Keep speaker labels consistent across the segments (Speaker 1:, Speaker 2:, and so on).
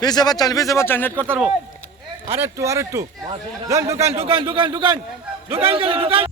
Speaker 1: পিছে বাচ্চান পিছে বাচ্চান নেট করতে পারব। আর একটু আর একটু যান দোকান দোকান দোকান দোকান দোকান।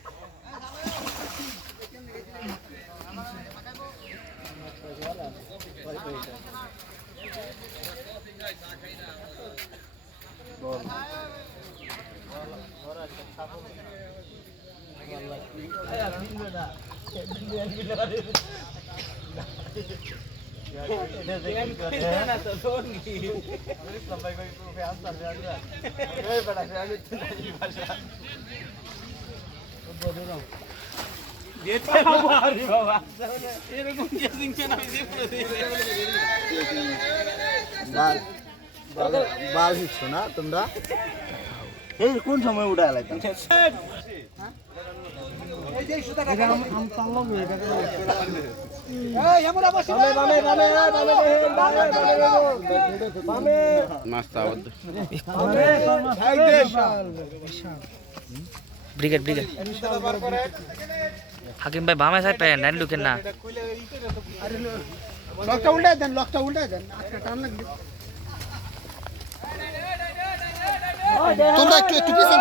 Speaker 2: বাল হিচ্ছ না তোমরা কোন সময় উঠে এলাইতাম
Speaker 3: ব্রিগেড ব্রিগেড হাকিম ভাই বামে সাইড পেন ডান লুকেন না
Speaker 2: লকটা উল্টাই দেন লকটা উল্টাই দেন আজকে টান লাগবে তোমরা একটু একটু পিছন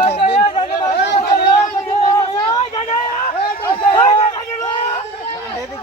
Speaker 2: এদিকে যান না গেলে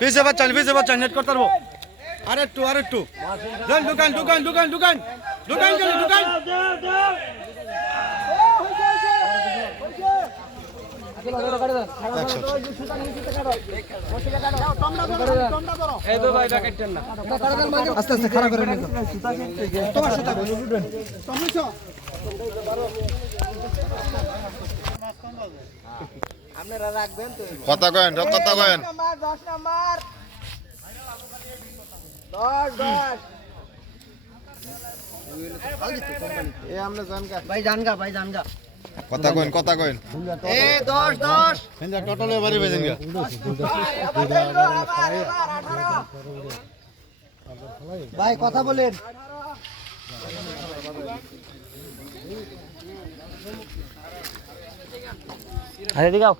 Speaker 1: পিছে বাচ্চান পিছে বাচ্চান নেট করতে পারব? আর একটু আর একটু দোকান দোকান দোকান। দোকান দোকান দোকান? তোমার
Speaker 2: আপনারা রাখবেন তো?
Speaker 4: কথা কথা
Speaker 2: দশ নাম্বার দশ দশ ভাই জানগা
Speaker 4: কথা কয়েন কথা কয়েন।
Speaker 2: এ দশ দশ।
Speaker 4: হেন্দা টোটালে বাড়ি বেজেন গা
Speaker 2: ভাই কথা বলেন।
Speaker 3: আরে দিগাও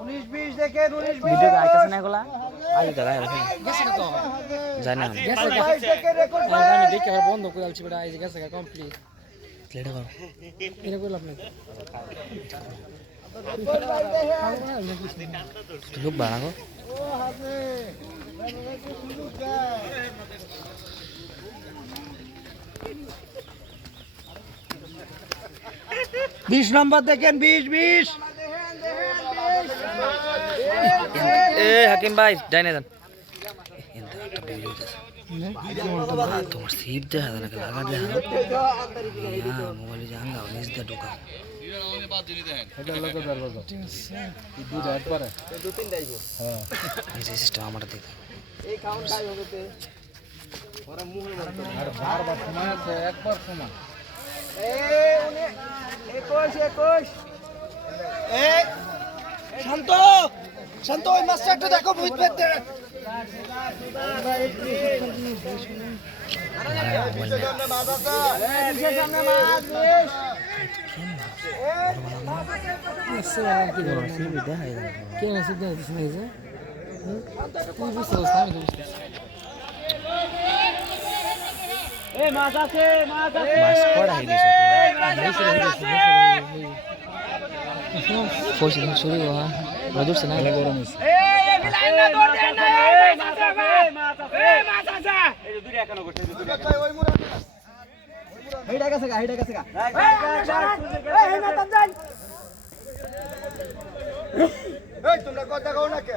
Speaker 2: উনিশ বিশ দেখেন উনিশ বিশ
Speaker 3: আইতাছে না এগুলা আই দাদা রাখেন জানি না
Speaker 5: গেছে না
Speaker 3: লোক বাড়াগো
Speaker 2: বিশ নম্বর দেখেন বিশ বিশ।
Speaker 6: এ হাকিম ভাই ডাইনে যান। তোমার সিপ দেখা নাকি? লাগা দেখা মোবাইলে যান না নিজ দিয়ে ঢোকা এই যে সিস্টেম আমার দিকে
Speaker 2: শান্ত শান্ত ওই মাছটা একটু দেখো বুঝবে
Speaker 6: সিপ দেখা যায়
Speaker 5: কে আছে দেখ দিস না এই যে তুই পারছিস আমি তো বুঝতেছি
Speaker 6: মাছ কড়া হয়ে গেছে দিন শুরু হওয়া
Speaker 2: তোমরা কথা কও না কে?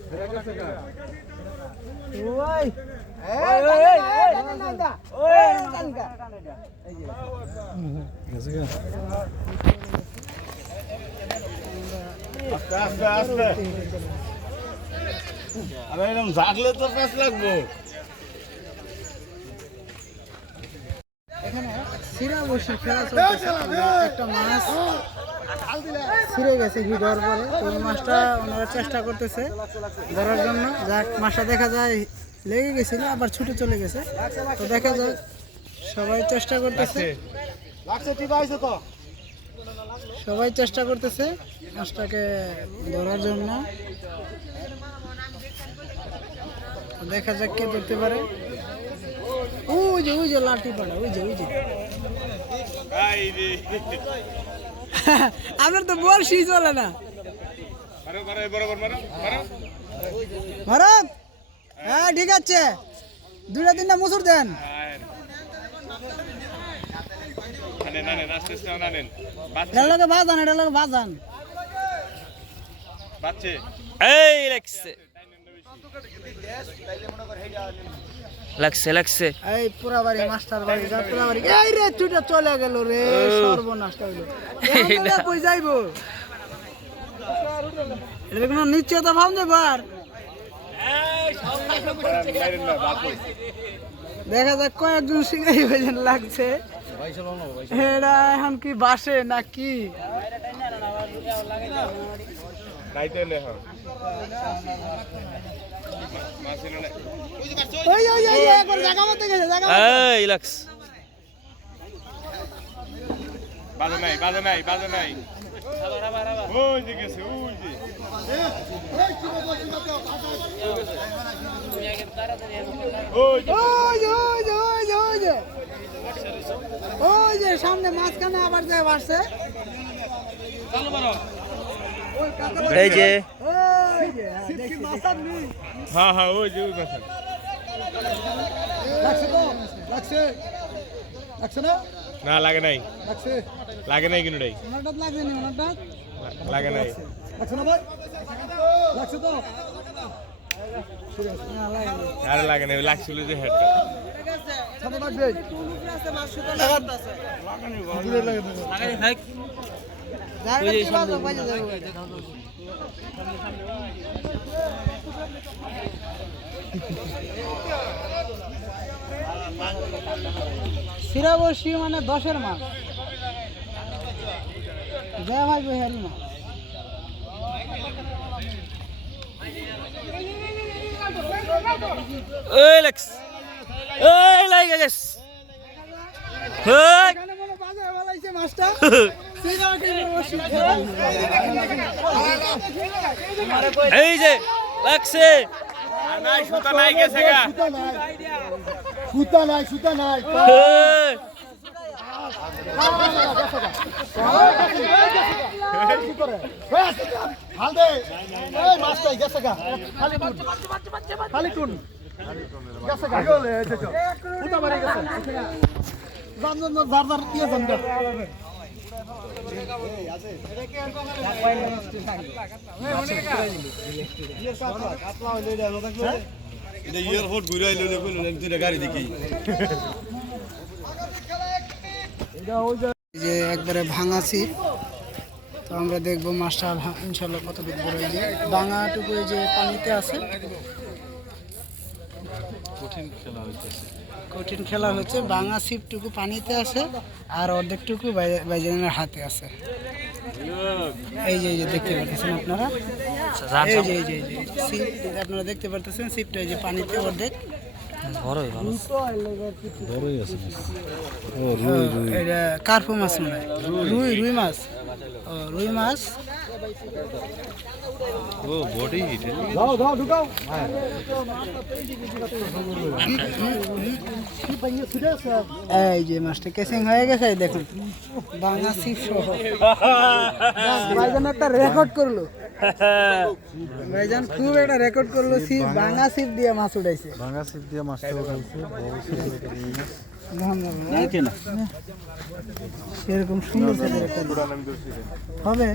Speaker 6: হিট
Speaker 1: আস্তে আস্তে আস্তে। আরে এরকম জাগলে তো পাঁচ লাগবো।
Speaker 5: সিরা বসে খেলা একটা মাছ। ছিঁড়ে গেছে ভিড় হওয়ার পরে। ওই মাছটা ওনারা চেষ্টা করতেছে ধরার জন্য। যাক, মাছটা দেখা যায় লেগে গেছিল, আবার ছুটে চলে গেছে। তো দেখা যায় সবাই চেষ্টা করতেছে। সবাই চেষ্টা করতেছে মাছটাকে ধরার জন্য। দেখা যাক কে ধরতে পারে। ওই যে ওই যে লাঠি পাড়া, ওই যে ওই যে। আপনার তো বলছি চলে না। ভারত? হ্যাঁ ঠিক আছে। দুটা তিনটা মুসুর দেন। বাজান এটার লগে বাজান
Speaker 6: এই লাগছে লাগছে লাগছে।
Speaker 5: এই পুরা বাড়ি মাস্টার বাড়ি যা পুরা বাড়ি। এই রে তুইটা চলে গেল রে সর্বনাশটা হইল তো কই যাইবো? এটা কোনো নিশ্চয়তা ভাব না বার দেখা যাক কয়েকজন শিখাই হয়েছেন লাগছে। এটা এখন কি বাসে না কি? ওই ওই
Speaker 6: এই লাগছে
Speaker 4: বাজে নাই বাজে নাই বাজে নাই। ওই যে গেছে ওই যে। ওই যে।
Speaker 5: ওই যে, ওই যে, ওই যে, ওই যে। ওই যে সামনে মাঝখানে আবার যে বাড়ছে।
Speaker 6: এই যে,
Speaker 5: হ্যাঁ।
Speaker 4: হ্যাঁ ওই যে ওই পাশে
Speaker 5: লাগছে তো? লাগছে? লাগছে না?
Speaker 4: না লাগে নাই
Speaker 5: লাগছে?
Speaker 4: লাগে নাই কিন্তু নাই
Speaker 5: ওনারটাত লাগছে নি, ওনারটাত?
Speaker 4: লাগে নাই
Speaker 5: লাগছে না ভাই? লাগছে তো?
Speaker 4: আরে লাগে নাই লাগছিল যে হেডটা
Speaker 5: লাগবে? জায়গা কি বাজে, বাজে যাবে। সিরা বসি মানে দশের মাছ জয় ভাই বিহারি মাছ
Speaker 3: এই লেক্স এই লাগে গেছ
Speaker 5: মনে
Speaker 3: এই যে লাগছে
Speaker 4: নাই সুতা নাই গেছে গা
Speaker 2: সুতা নাই সুতা নাই জার জার ইয়ে জান
Speaker 1: গাড়ি দেখি
Speaker 5: যে একবারে ভাঙা ছিপ তো আমরা দেখব মাছটা ভা- ইনশাল্লাহ কতটুকু বড় এই যে ভাঙাটুকু এই যে পানিতে আছে। কঠিন খেলা হচ্ছে ভাঙা ছিপটুকু পানিতে আছে আর অর্ধেকটুকু বাই- বাইজানের হাতে আছে এই যে এই যে দেখতে পাচ্ছেন আপনারা? এই যে এই যে এই ছিপ আপনারা দেখতে পাচ্ছেন ছিপটা এই যে পানিতে অর্ধেক। কার্পো মাছ মনে হয়। রুই মাছ। রুই মাছ। ও মাছ
Speaker 2: যাও যাও ঢুকাও।
Speaker 5: এই যে মাছটা কেসিং হয়ে গেছে দেখুন। বাংলা সিপ সহ। ভাইজান একটা রেকর্ড করল। ভাইজান খুব একটা রেকর্ড করল সিপ বাংলা সিপ দিয়ে মাছ উঠাইছে।
Speaker 2: সিপ দিয়ে উঠাইছে
Speaker 5: সেরকম সুন্দর হবে।